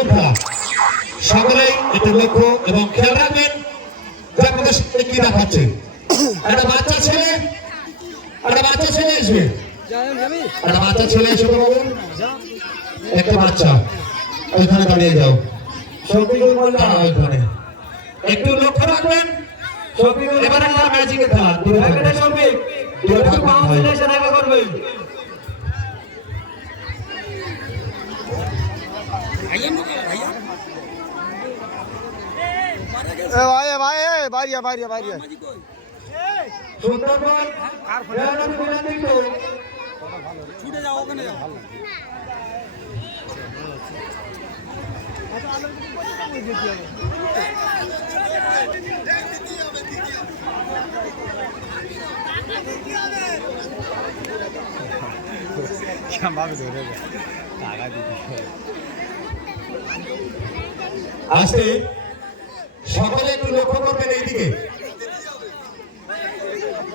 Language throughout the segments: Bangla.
দারুণ খেলা। সকলেই একটু লক্ষ্য এবং খেয়াল রাখবেন যে আপনাদের সামনে কি দেখাচ্ছে। একটা বাচ্চা ছেলে এসবে, একটা বাচ্চা ছেলে এসে বাবু, একটা বাচ্চা ওইখানে দাঁড়িয়ে যাও, ওইখানে একটু লক্ষ্য রাখবেন। এবার একটা ম্যাজিকের খেলা করবে। ছুটে যাও, ওখানে যাও। আসতে সকলে একটু লক্ষ্য করবেন এইদিকে।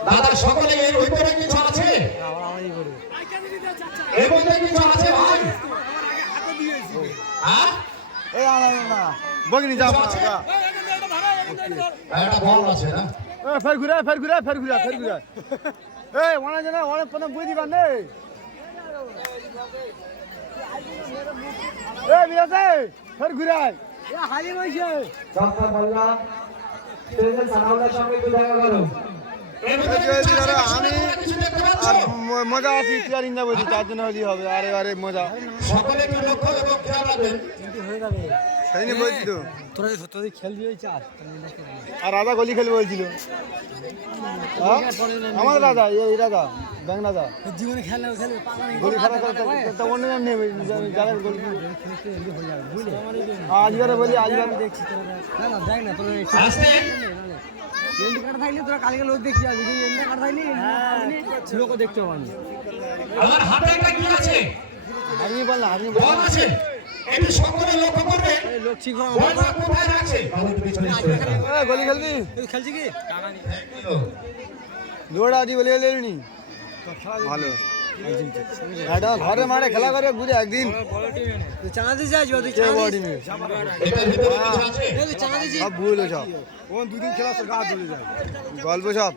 দাদা সকলে এর ভিতরে কিছু আছে, এর মধ্যে কিছু আছে ভাই? বগিনি যাও, একটা বল আছে না? ফের ঘুরে এই ওনা জানা অনেক প্রথম বুঝি বানে এই বিয়াছে ফের ঘুরে এ হালি হইছে ডক্টর মোল্লা তেজেল সানাউল্লাহর সঙ্গে একটু দেখা করো। আমি আর মজা আছি টিয়ারিং না বলছি, তার জন্য হলেই হবে। আরে মজা সকলে একটু লক্ষ্য এবং খেয়াল রাখবেন। হয়ে যাবে সেই নিয়ে বলছি তো, তোরা খেলবি ওই চার আর রাজা গলি খেলবে বলছিল। আমার রাজা এই রাজা ব্যাং রাজা জীবনে খেলবে গলি খেলা করতে অন্য নাম নেই যারা গলি আজবারে বলি আজবারে দেখছি না দেখ না তোর আসতে এন্ড কার্ড থাকলে তোরা কালকে লোক দেখি যাবি, যদি এন্ড কার্ড থাকলে লোকও দেখতে পাবি। আমার হাতে একটা কি আছে? আমি বললাম আমি বল আছে, একটু সকলে লক্ষ্য করবেন। লোক ঠিক বলটা কোথায় রাখছে? বাবু একটু পিছনে এসে দাঁড়াও। গলি খেলবি খেলছি কি দৌড়া দি বলে এলেনি ভালো এটা ঘরে মারে খেলা করে ঘুরে একদিন চাঁদে যাই তুই এটার ভিতরে কিছু আছে? চাঁদে সব ভুল সব ও দুদিন খেলা গা চলে যায় গল্প সব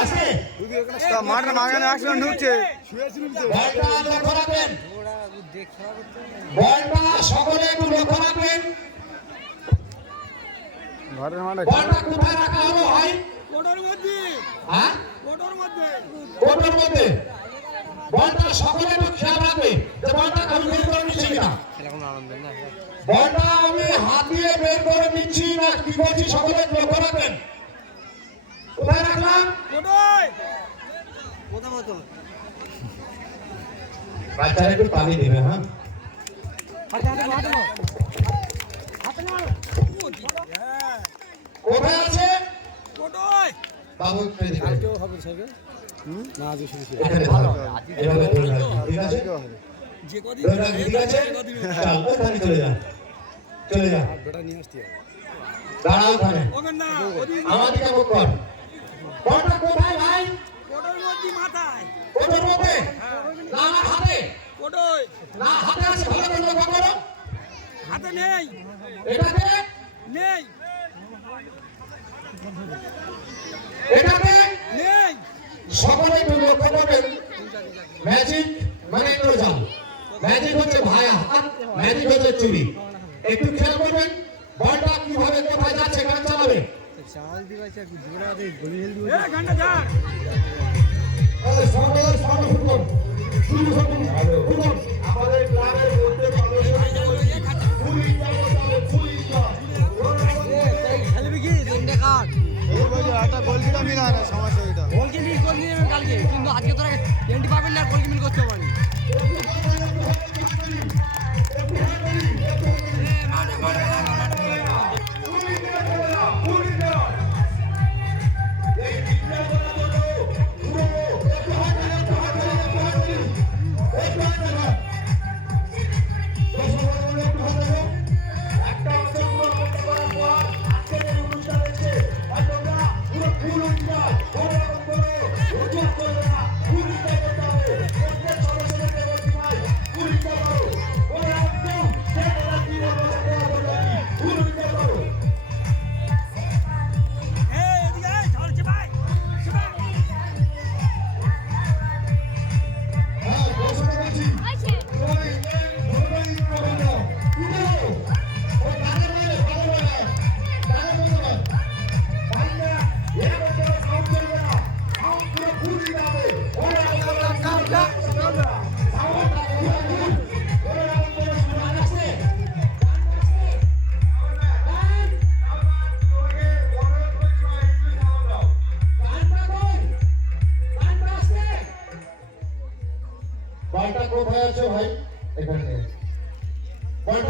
আসতে মাঠের মাঝখানে অ্যাক্সিডেন্ট ঢুকছে বলটা লক্ষ্য রাখবেন। বলটা সকলে একটু লক্ষ্য রাখবেন। ঘরের মাঠে বলটা কোথায় রাখা হলো ভাই? কোটোর মধ্যে হ্যাঁ, কোটোর মধ্যে কোর্টের মধ্যে। বলটা সকলে একটু খেয়াল রাখবে যে বলটা আমি বের করে নিচ্ছি কিনা। বলটা আমি হাত দিয়ে বের করে নিচ্ছি না কি করছি, সকলে একটু লক্ষ্য রাখবেন। কোথায় রাখলাম? কোটোয় কোথা মতো বাচ্চারা একটু পানি দেবে। হ্যাঁ, কোথায় আছে কোটোয় বাবু? একটু এদিকে। হবে সবে না আজ শুরু এখানে ভালো এভাবে ধরে রাখো, ঠিক আছে? যে কদিন ধরে রাখো, ঠিক আছে? চল ওখানে চলে যা, চলে যা, বেটা নিয়ে আসতে দাঁড়াও ওখানে। ওখানে না ওদিন আমার দিকে মুখ কর। বলটা কোথায় ভাই? কোটোর মধ্যে মাথায় কোর্টের মধ্যে না আমার হাতে? কোটোয় না হাতে আছে, ভালো করে লক্ষ্য করো। হাতে নেই এটাতে নেই এটাতে নেই সকলে একটু লক্ষ্য করবেন। ম্যাজিক মানে ইন্দ্রজাল, ম্যাজিক হচ্ছে ভায়া, ম্যাজিক হচ্ছে চুরি। একটু খেয়াল করবেন বলটা কিভাবে কোথায় যাচ্ছে, গান চালাবে। চাল দিবাইছে জোড়া দে গলি হেল দিও এ ঘন্টা যা ফুটবল শুরু করুন। ফুটবল আমাদের ক্লাবের মধ্যে খেলবি কি তিনটে কাট একটা গোল দিলাম না সমস্যা এটা গোলকে মিল করে নিয়ে কালকে, কিন্তু আজকে তোরা এন্টি পাবেন না, গোলকে মিল করতে পারবি।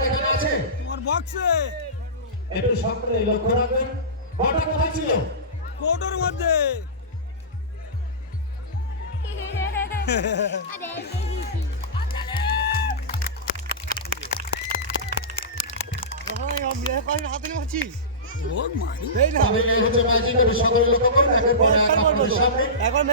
এখানে আছে তোমার বক্সে একটু সকলে লক্ষ্য রাখবেন বলটা কোথায় ছিল কোটোর মধ্যে হাতে মারছি ওর মারি এই না তবে এই হচ্ছে ম্যাজিক, সকলে লক্ষ্য করুন এখন পরে একবার আপনাদের সামনে একবার